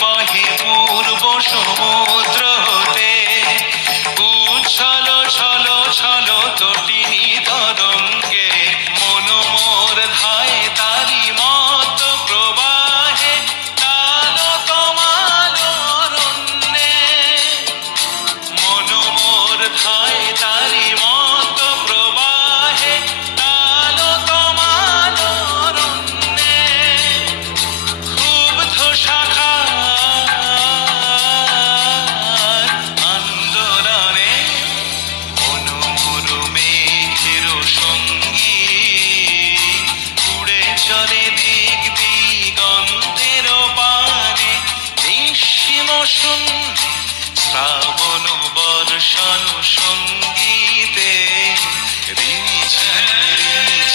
বহে পূর্ব সমুদ্র হতে, উচ্ছল ছল ছল তটিনী তরঙ্গে, মন মোর ধায় তারি মত প্রবাহে, কাল তমাল অরণ্যে। মন মোর ধায় তারি মত প্রবাহে, কাল তমাল অরণ্যে। ক্ষুব্ধ শাখার আন্দোলনে, মনোমরু মেঘের সঙ্গী, উড়ে চলে দিক দিগন্তের পানে, নিঃসীম শূন্যে শ্রাবণ বর্ষণ সঙ্গীতে, রিমি ঝিমি